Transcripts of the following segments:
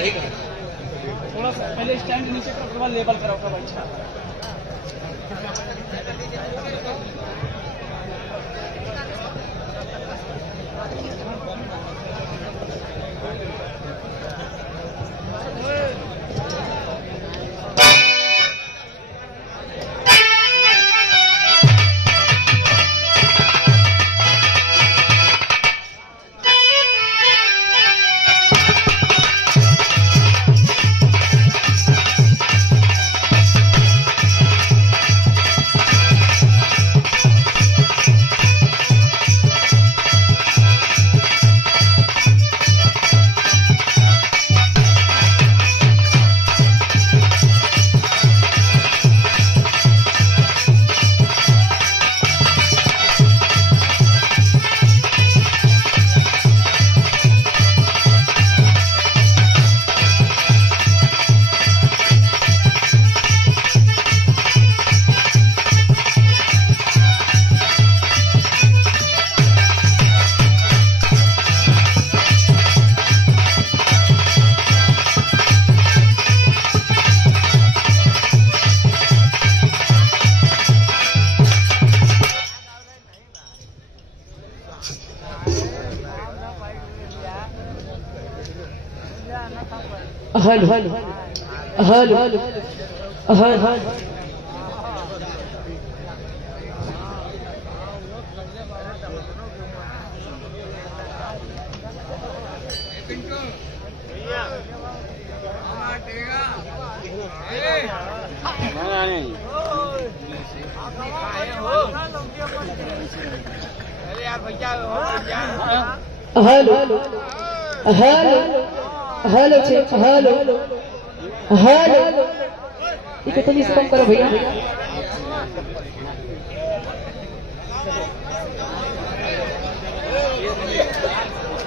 सही कहा। थोड़ा सा पहले स्टैंड नीचे करो, उसके बाद लेवल करो कब। अच्छा हल हल हल हल हल hello hello hello check hello hello ये कितनी से कम करो भैया।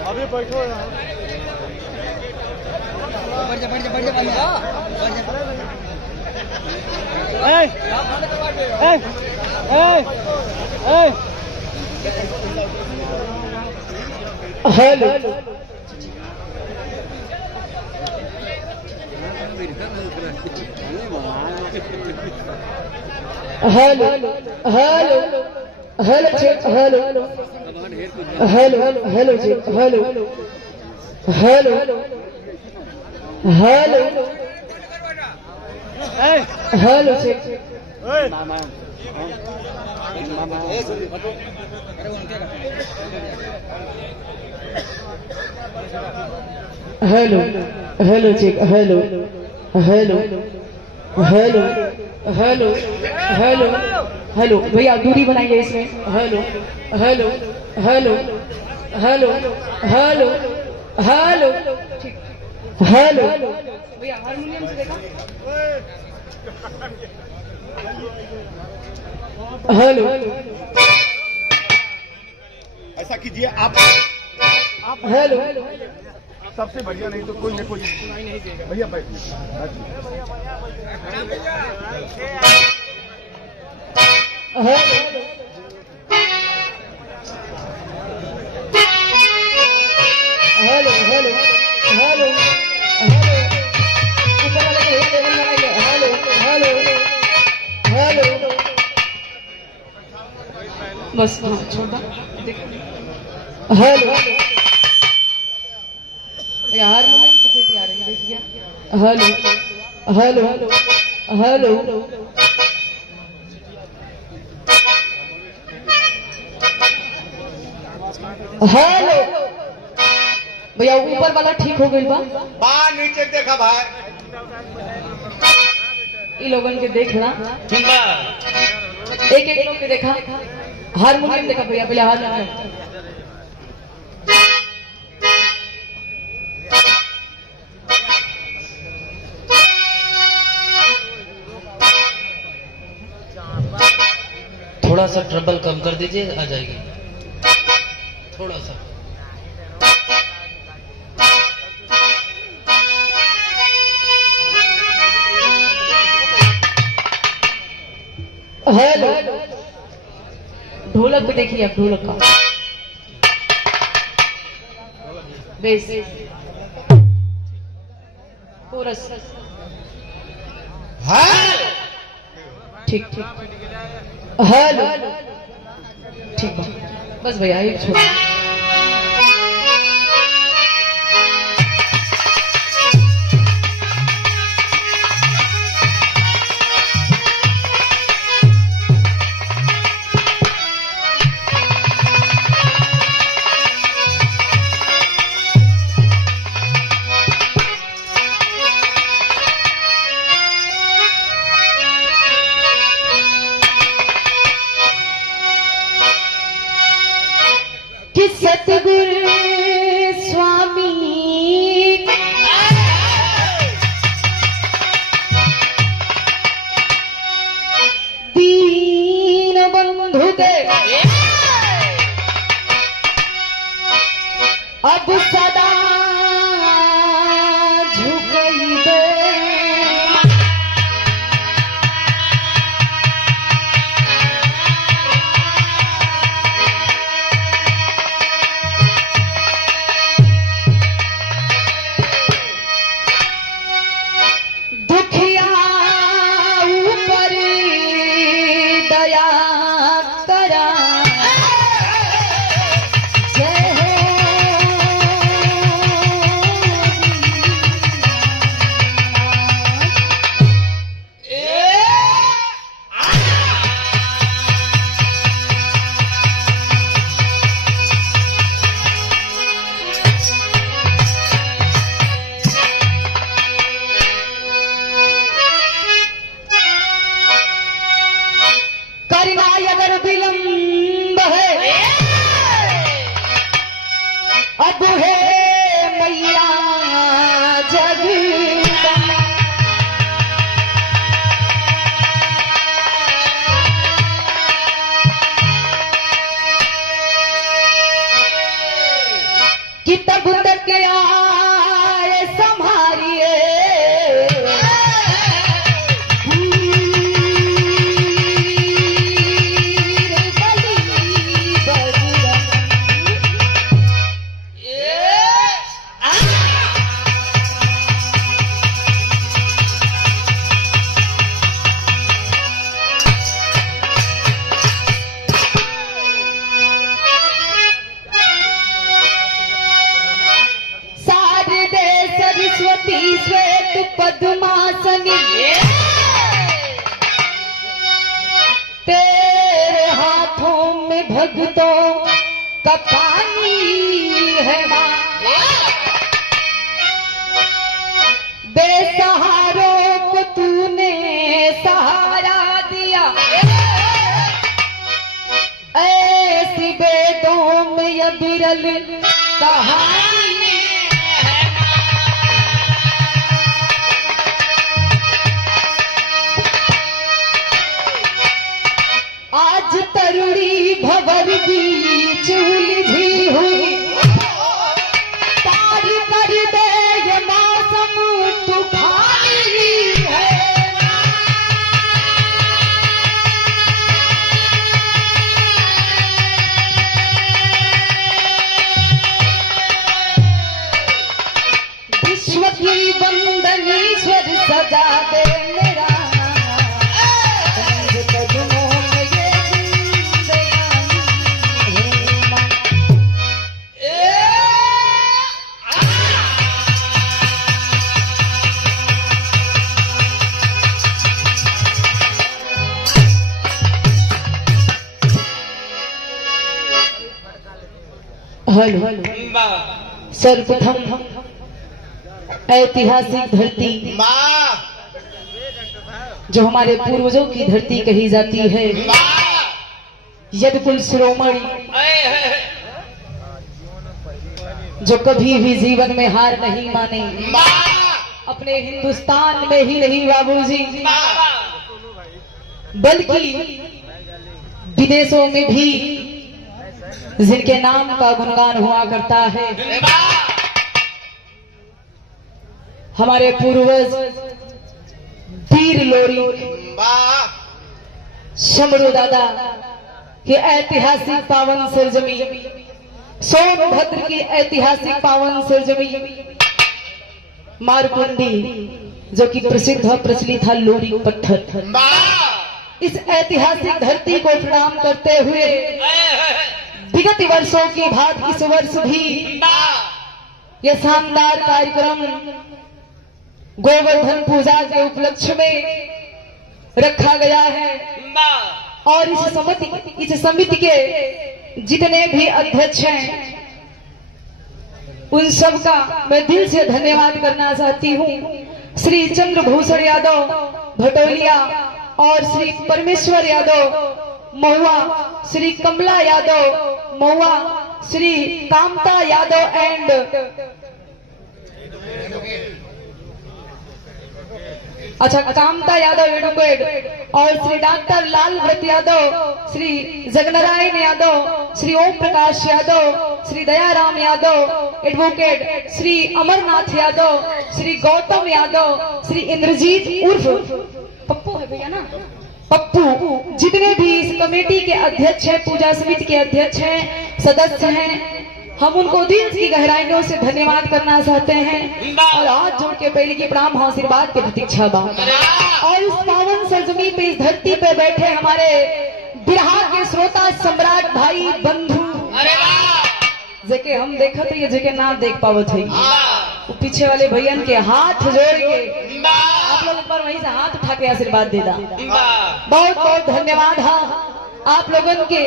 अभी बैठो यार, बढ़ जा भैया, hello hello hello hello check hello hello hello check hello hello hello hello check hello hello check hello hello hello hello hello hello भैया दूरी बनाइए इसमें। Hello hello hello hello hello hello hello भैया हारमोनियम से देखा। Hello ऐसा कीजिए आप हेलो सबसे बढ़िया, नहीं तो कोई नहीं कोई भैया बैठिए। Hello hello hello hello hello ऊपर वाले भैया टेबल लगाइए। हेलो हेलो हेलो बस हाँ छोड़ दो। हेलो हारमोनियम से सीटी आ रही है देखिए। हेलो हेलो हेलो हेलो भैया ऊपर वाला ठीक हो गई बा। बाहर नीचे देखा भाई, इन लोगन के देखना ठीक बा। एक एक लोग के देखा। हारमोनियम देखा भैया पहले हारमोनियम। थोड़ा सा ट्रबल कम कर दीजिए, आ जाएगी थोड़ा सा। हेलो ढोलक पे देखिए आप, ढोलक का बेस। कोरस। हेलो ठीक ठीक। हेलो ठीक बा। बस भैया एक छोड़। सतगुरु स्वामी दीन बंधु दे अब सदा झुकई दे। अगर विलंब है अब है मैया जगदम्बा। कि तब तक आए संभारिए श्वेत पद्मासनी तेरे हाथों में भक्तों का पानी है मां। बेसहारों को तूने सहारा दिया ऐसी वेदों में यह विरल कहानी। आज तरुणी भंवर बीच उलझी हुई पार कर दे ये मौसम तूफानी है। विश्व की वंदनीश्वर सजा दे मेरा हेलो सर्वप्रथम ऐतिहासिक धरती जो हमारे पूर्वजों की धरती कही जाती है, यदकुल शिरोमणि जो कभी भी जीवन में हार नहीं माने, अपने हिंदुस्तान में ही नहीं बाबूजी बल्कि विदेशों में भी जिनके नाम का गुणगान हुआ करता है। हमारे पूर्वज वीर लोरी शंभरू दादा की ऐतिहासिक पावन सरजमी, सोनभद्र की ऐतिहासिक पावन सरजमी मारकुंडी जो कि प्रसिद्ध और प्रचलित था लोरी पत्थर। इस ऐतिहासिक धरती को प्रणाम करते हुए विगत वर्षों की भांति इस वर्ष भी यह शानदार कार्यक्रम गोवर्धन पूजा के उपलक्ष्य में रखा गया है। और इस समिति के जितने भी अध्यक्ष हैं उन सब का मैं दिल से धन्यवाद करना चाहती हूँ। श्री चंद्रभूषण यादव भटोलिया और श्री परमेश्वर यादव महुआ, श्री कमला यादव महुआ, श्री कामता यादव एंड कामता यादव एडवोकेट और श्री डॉक्टर लाल व्रत यादव, श्री जगनारायण यादव, श्री ओम प्रकाश यादव, श्री दयाराम यादव एडवोकेट, श्री अमरनाथ यादव, श्री गौतम यादव, श्री इंद्रजीत उर्फ पप्पू है भैया ना, पप्पू, जितने भी इस कमेटी के अध्यक्ष हैं, पूजा समिति के अध्यक्ष हैं, सदस्य हैं, हम उनको दिल की गहराइयों से धन्यवाद करना चाहते हैं और हाथ जोड़ के पहले की प्रणाम आशीर्वाद की प्रतीक्षा बा। और इस पावन सरजमी पे, इस धरती पे बैठे हमारे बिरहा के श्रोता सम्राट भाई बंधु जेके हम देखा थे, ये जेके ना देख पावत है, वो पीछे वाले भैयन के हाथ जोड़ के आप लोग पर वहीं से हाथ उठा के आशीर्वाद दे दा। बहुत बहुत धन्यवाद। हाँ, आप लोगों के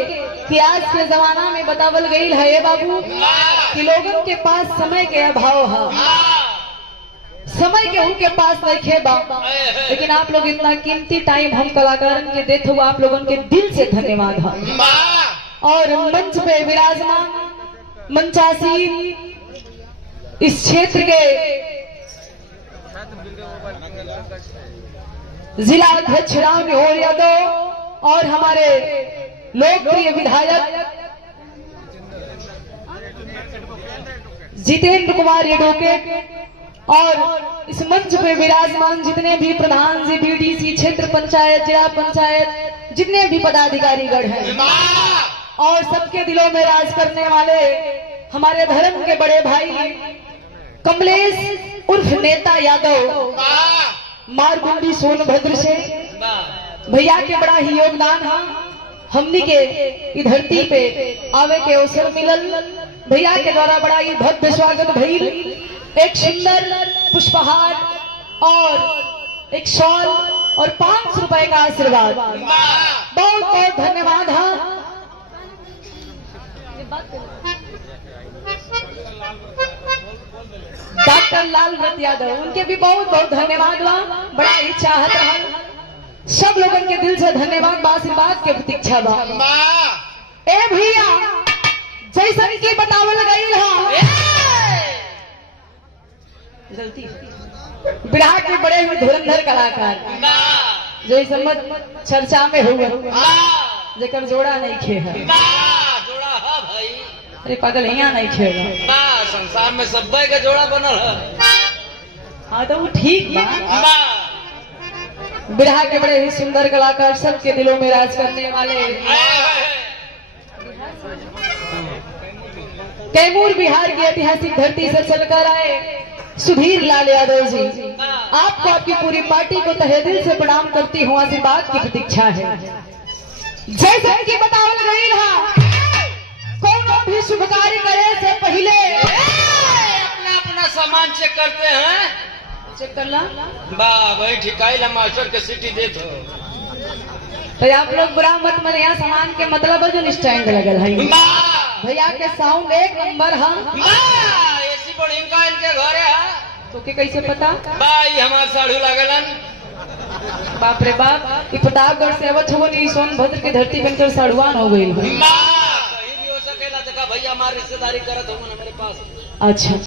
कि आज के जमाना में बतावल गई है ये बाबू कि लोगों के पास समय के अभाव है, समय के उनके पास नहीं खे बा, लेकिन आप लोग इतना कीमती टाइम हम कलाकारन के देते हुए आप लोगों के दिल से धन्यवाद है। और मंच पे विराजमान मंचासीन इस क्षेत्र के जिला अध्यक्ष राम निहोर यादव और हमारे लोकप्रिय विधायक जितेंद्र कुमार एडवोकेट और इस मंच पे विराजमान जितने भी प्रधान जी, बीडीसी, क्षेत्र पंचायत, जिला पंचायत, जितने भी पदाधिकारीगण हैं और सबके दिलों में राज करने वाले हमारे धर्म के बड़े भाई कमलेश उर्फ नेता यादव मारकुंडी सोनभद्र से भैया के बड़ा ही योगदान है। हमनी के धरती पे आवे के अवसर मिलल, भैया के द्वारा बड़ा ही भव्य स्वागत भइल, एक सुंदर पुष्पहार और एक शॉल और 500 रुपए का आशीर्वाद। बहुत बहुत धन्यवाद। हाँ, डॉक्टर लाल व्रत यादव, उनके भी बहुत बहुत धन्यवाद। बड़ा ही चाहत रहा, सब लोगों के दिल से धन्यवाद, आशीर्वाद के प्रतीक्षा बा। ए भैया जैसन की बतावल गई गलती बिरहा के बड़े हुए धुरंधर कलाकार जो इस सम्मत चर्चा में हुए जेकर जोड़ा नहीं खे है। अरे पागल यहाँ नहीं खेगा, संसार में सब का जोड़ा बनल है। हाँ तो वो ठीक बा। बिरहा के बड़े ही सुंदर कलाकार, सबके दिलों में राज करने वाले कैमूर बिहार की ऐतिहासिक धरती से चलकर आए सुधीर लाल यादव जी, आपको आपकी पूरी पार्टी को तहे दिल से प्रणाम करती हूँ, आशीर्वाद की प्रतीक्षा है। जैसे कि बतावल गई कोनो भी शुभ कार्य करे से पहले अपना अपना सामान चेक करते हैं। चेक करना भाई ठिकाई ला मास्टर के सिटी दे दो। तो आप लोग बुरा मत मन, यहाँ सामान के मतलब जो स्टैंड लगल है भैया के साउंड एक नंबर है। एसी बोर्ड इनका इनके घरे है तो के कैसे पता भाई हमारे साढ़ू लगलन। बाप रे बाप, ये प्रतापगढ़ से अवध हो सोनभद्र की धरती बनकर साढ़ुआन हो गई। कहीं भी हो सकेला, देखा भैया हमारी रिश्तेदारी करत हो मेरे पास। अच्छा।